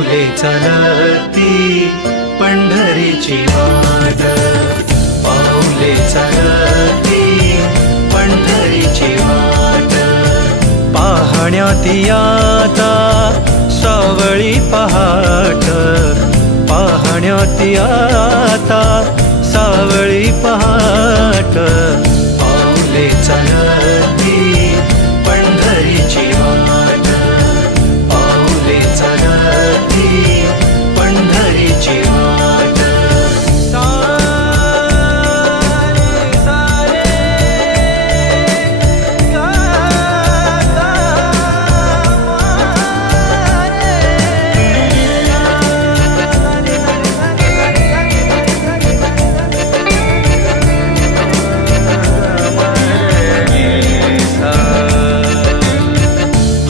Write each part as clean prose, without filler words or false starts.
पाऊले चालती पंढरीची वाट, पाऊले चालती पंढरीची वाट, पाहण्यात आता सावळी पहाट, पाहण्यात आता सावळी पहाट, पाऊले चालती पंढरीची वाट, पाऊले चालती पंढरीची वाट.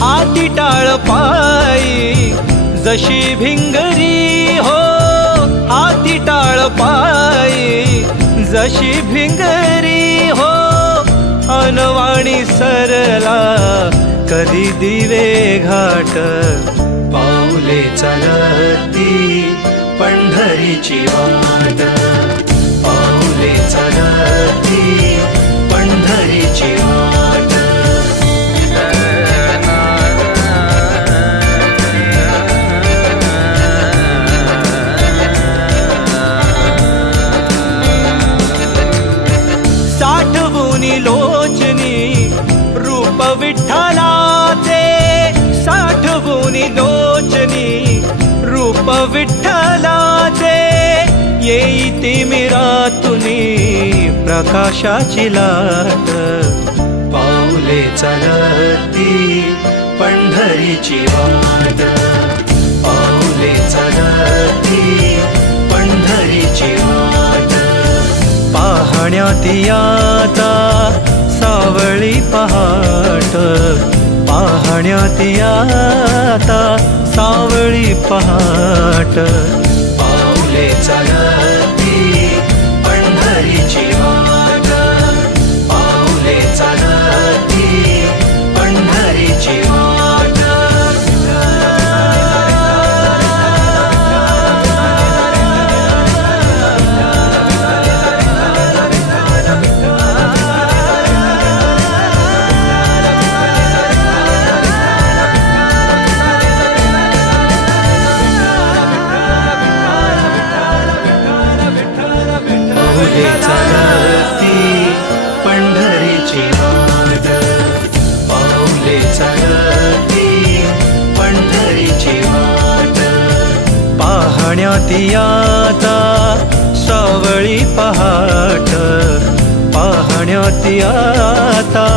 हाती टाळ पायी जशी भिंगरी हो, हाती टाळ पायी जशी भिंगरी हो, अनवाणी सरला कधी दिवे घाट, पाऊले चालती पंढरीची वाट, पाऊले चालती पंढरीची वाट. साठवूनी लोचनी रूप विठ्ठलाचे, साठवूनी लोचनी रूप विठ्ठलाचे, येई तिमिरातुनी प्रकाशाची लाट, पाऊले चालती पंढरीची वाट, पाऊले चालती पंढरीची वाट, पाहण्यात आता सावळी पहाट, पाहण्यात आता सावळी पहाट, पाऊले चालती पंढरीची वाट, पाऊले चालती पंढरीची वाट. पाऊले चालती पंढरीची वाट, पाऊले चालती पंढरीची वाट, पाहण्यात आता सावळी पहाट, पाहण्यात आता